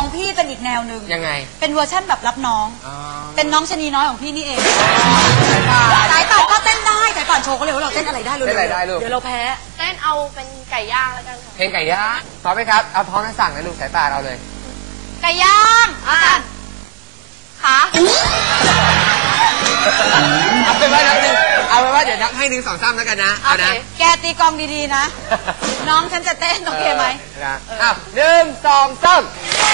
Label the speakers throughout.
Speaker 1: ของพี่เป็นอีกแนวหนึ่งยังไง เป็นเวอร์ชันแบบรับน้องเป็นน้องชนีน้อยของพี่นี่เองสายป่านก็เต้นได้สายป่านโชว์ก็เร็วเราเต้นอะไรได้เต้นอะไรได้ลูกเดี๋ยวเราแพ้
Speaker 2: เต้นเอาเป็นไก่ย่างแล้วกัน
Speaker 3: เพลงไก่ย่างพร้อมไหมครับเอาพร้อมนล้วสั่งนะลูกสายตาเอาเลย
Speaker 1: ไก่ย่างอ่านขา
Speaker 3: เอาไปว่านักหนึเอาไปว่าเดี๋ยวนักให้หนึ่งสองสามแล้วกันนะ
Speaker 1: โอเคแกตีกองดีๆนะ น้องฉันจะเต้นโอเคไหมน
Speaker 3: อ่ะหนึ่งสองสาม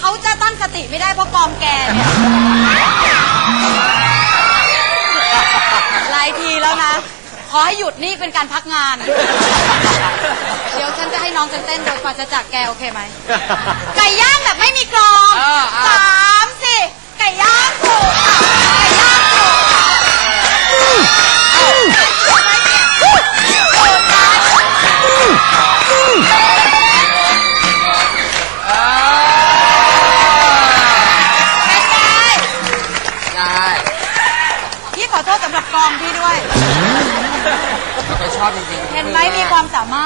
Speaker 1: ขาจะตั้งสติไม่ได้เพราะกอมแกหลายทีแล้วนะ ขอให้หยุด นี่เป็นการพักงาน เดี๋ยวฉันจะให้น้องฉันเต้นโดยกว่าจะจากแก โอเคไหม ไก่ย่างแบบไม่มีกรองสามสี่ไก่ย่างถูกค่ะ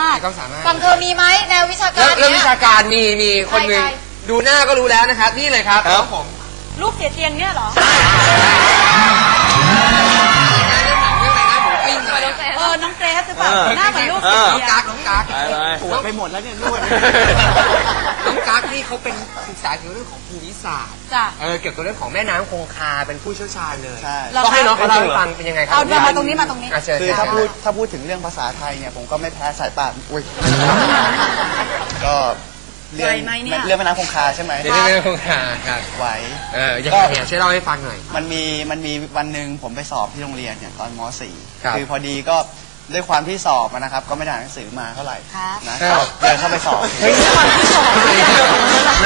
Speaker 1: ากต้าฝั่งเธอมีไหมแนววิชาก
Speaker 3: ารเรื่องวิชาการมีมีคนหนึ่งดูหน้าก็รู้แล้วนะครับนี่เลยครับ
Speaker 1: ลูกเสียเทียงเนี่ยเหรอหน้าเหมือนลูกเสือ
Speaker 3: กากน้องกาดไปหมดแล้วเนี่ยนวดน้องกากนี่เขาเป็นศึกษาเกี่ยวกับเรื่องของภูมิศาสตร์ เกี่ยวกับเรื่องของแม่น้ำคงคาเป็นผู้เชี่ยวชาญเลยก็ให้น้องเขาเล่าฟังเป็นยังไงครับ
Speaker 1: เอามาตรงนี้มาตรงนี้
Speaker 3: คือถ้าพูดถ้าพูดถึงเรื่องภาษาไทยเนี่ยผมก็ไม่แพ้สายปานอุ้ย ก็เรื่องเรื่องแม่น้ำคงคาใช่ไหมเรื่องแม่น้ำคงคาครับไหว
Speaker 4: เออก็เห็นช่วยเล่าให้ฟังหน่อย
Speaker 3: มันมีมันมีวันหนึ่งผมไปสอบที่โรงเรียนเนี่ยตอนม .4 คือพอดีก็ด้วยความที่สอบนะครับก็ไม่ได้หนังสือมาเท่าไหร่นะเดินเข้าไปสอบ
Speaker 1: เฮ้ยความที่สอบเลย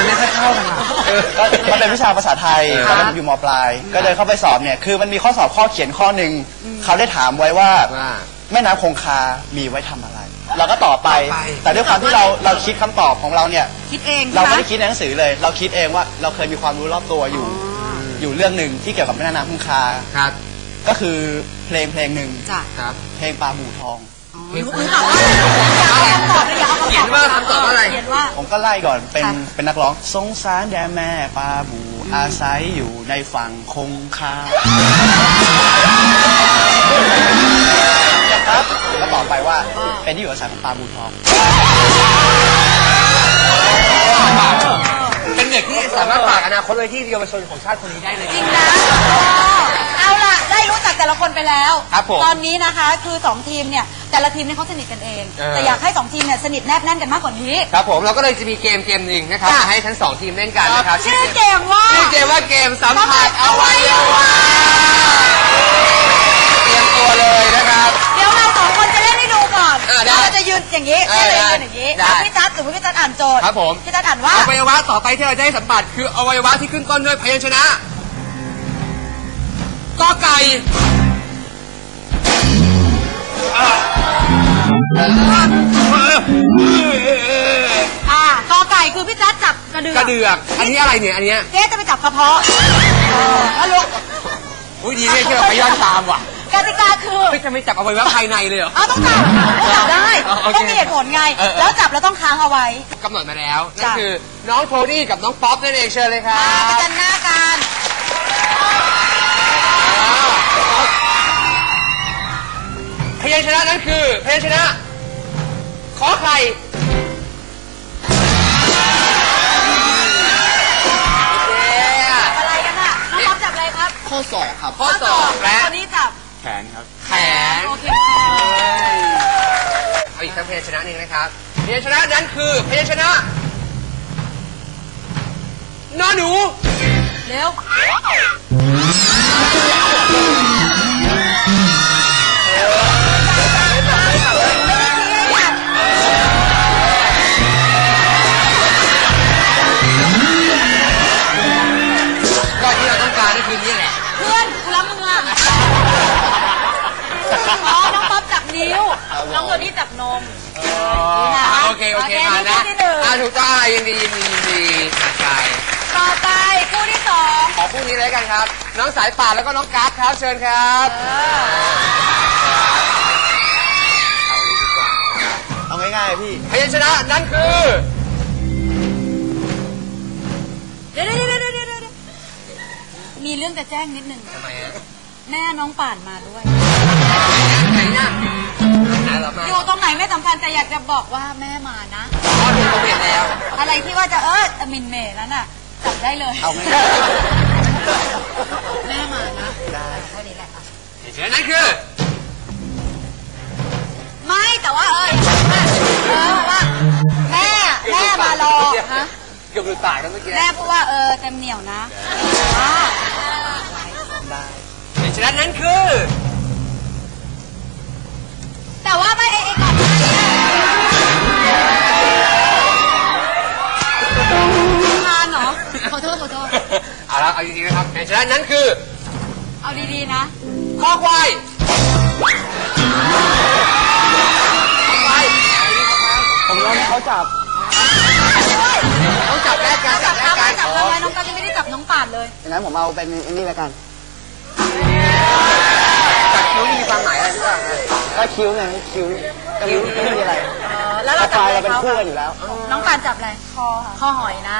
Speaker 4: ไม่ค่อยเข้าเลย
Speaker 3: ก็เป็นวิชาภาษาไทยตอนอยู่มปลาย ก็เดินเข้าไปสอบเนี่ย คือมันมีข้อสอบข้อเขียนข้อหนึ่งเขาได้ถามไว้ว่าแม่น้ำคงคา มีไว้ทําอะไรเราก็ตอบไป แต่ด้วยความที่เราเราคิดคําตอบของเราเนี่ยคิดเองเราไม่ได้คิดในหนังสือเลย เราคิดเองว่าเราเคยมีความรู้รอบตัวอยู่ อยู่เรื่องหนึ่งที่เกี่ยวกับแม่น้ำคงคาครับก็คือเพลงเพลงหนึ่ง
Speaker 1: จ้ะ
Speaker 4: ครับ
Speaker 3: เพลงปลาบูทองเขียน
Speaker 4: ว่าคำตอบอะไร
Speaker 3: ผมก็ไล่ก่อนเป็นเป็นนักร้องสงสารแดแม่ปลาบูอาศัยอยู่ในฝั่งคงคาครับแล้วต่อไปว่าเป็นที่อยู่อาศัยของปลาบูทองเป็นเด็กที่สามารถฝากอนาคตไว้ที่เยาวชนของชาติคนนี้ได้เลย
Speaker 1: จริงนะนไปแล้วตอนนี้นะคะคือ 2 ทีมเนี่ย แต่ละทีมเนี่ยเขาสนิทกันเอง แต่อยากให้ 2 ทีมเนี่ย สนิทแนบแน่นกันมากกว่านี้
Speaker 3: ครับผมเราก็เลยจะมีเกมเกมหนึ่งนะครับให้ทั้ง 2 ทีมเล่นกันนะครับ
Speaker 1: ชื่อเกมว่าชื
Speaker 3: ่อเกมว่าเกมสัมผัส
Speaker 1: อวัยวะ
Speaker 3: เตรียมตัวเลยนะครับ
Speaker 1: เดี๋ยวเราสองคนจะเล่นให้ดูก่อนเราจะยืนอย่างนี้เยืนอย่างนี้พี่จั๊ดถือพี่จั๊ดอ่านโจทย์ครับผมพี่จั๊ดอ่านว่าอ
Speaker 3: วัยวะต่อไปที่เราได้สัมผัสคืออวัยวะที่ขึ้นต้นด้วยพยัญชนะก็ไก่กระเดือกอันนี้อะไรเนี่ยอันเนี้ย
Speaker 1: เจ๊จะไปจับกระเพาะเออลูก
Speaker 3: อ้ยดีเจ๊ที่เราไปย้อนตามว่ะ
Speaker 1: กติกาคื
Speaker 3: อจะไม่จับเอาไว้ภายในเลยเหรอ
Speaker 1: ต้องจับต้องจับได้ต้องมีเหตุผลไง แล้วจับแล้วต้องค้างเอาไว้กำหนดมาแล้วนั่นค
Speaker 3: ือน้องโทนี่กับน้องป๊อปนั่นเองเชิญเลยครับไปกันน้าพยัญชนะนั้นคือพยัญชนะ ขอไข่ข้อสองครับ ข
Speaker 1: ้อสองและตอนนี้จับ
Speaker 4: แขนครับ
Speaker 3: แขน โอเคเอาอีกทั้งเพยชนะหนึ่งนะครับ เพยชนะนั้นคือเพยชนะนอนหนูเร็วคโอเคมาแล้วอ่าถูกต้อง ยินดี ยินดียินดีต่อไป
Speaker 1: ต่อไปคู่ที่สอง
Speaker 3: ขอคู่นี้เลยกันครับ น้องสายป่าแล้วก็น้องกาฟครับ เชิญครับ
Speaker 4: เอาง่ายๆพี่
Speaker 3: พยัญชนะ นั่นคือ
Speaker 1: มีเรื่องจะแจ้งนิดนึงทำไมอะแม่น้องป่านมาด้วยไหนนะอยู่ตรงไหนไม่สำคัญแต่อยากจะบอกว่าแม่มานะ
Speaker 3: พ่อถึงโรงเยนแล้ว
Speaker 1: อะไรที่ว่าจะเออตมินเมย์นั่นอ่ะจับได้เลยเอาไม่แม่มานะได้แค่นี้แหละค่ะเหตุนั้นคือ ไม่แต่ว่าเออแม่ว่า แม่ แม่มารอ
Speaker 3: ฮะเกือบหลุดปากแล้วเมื่อกี้
Speaker 1: แม่พูดว่าเออเต็มเหนียวนะอ่า
Speaker 3: เหตุนั่นคือเอาจริงๆนะครับแข่งชนนั้นคือ
Speaker 1: เอาดีๆนะ
Speaker 3: ข้อควายข
Speaker 4: ้อควายผมร้องเขาจับ
Speaker 3: ต้องจับแรกก
Speaker 1: จับแรกกันจับทำไมน้องก็ยังไม่ได้จับน้องปานเลย
Speaker 4: งั้นผมเอาเป็นอันนี้แล้กันจั
Speaker 3: บคิ้วมีความหมายอะไรบ้าง
Speaker 4: ก็คิ้วไงคิ้วคิ้วคืออะไรแล้วเราจับอะไรเป็นคู่กันอยู่แล้ว
Speaker 1: น้องปานจับอะไรคอคอหอยนะ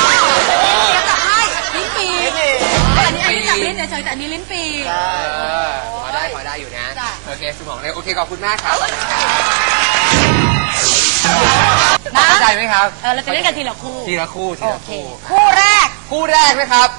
Speaker 1: จะเจอแต่นี้ลิ้นปี
Speaker 3: ใช่ขอได้พอได้อยู่นะ โอเคสมองเลยโอเค ขอบคุณมากครับเข้าใจไหมครับ
Speaker 1: เออ เราจะเล่นกันทีละคู่
Speaker 3: ทีละคู่ ทีละคู่ คู่แรก คู่แรกนะครับ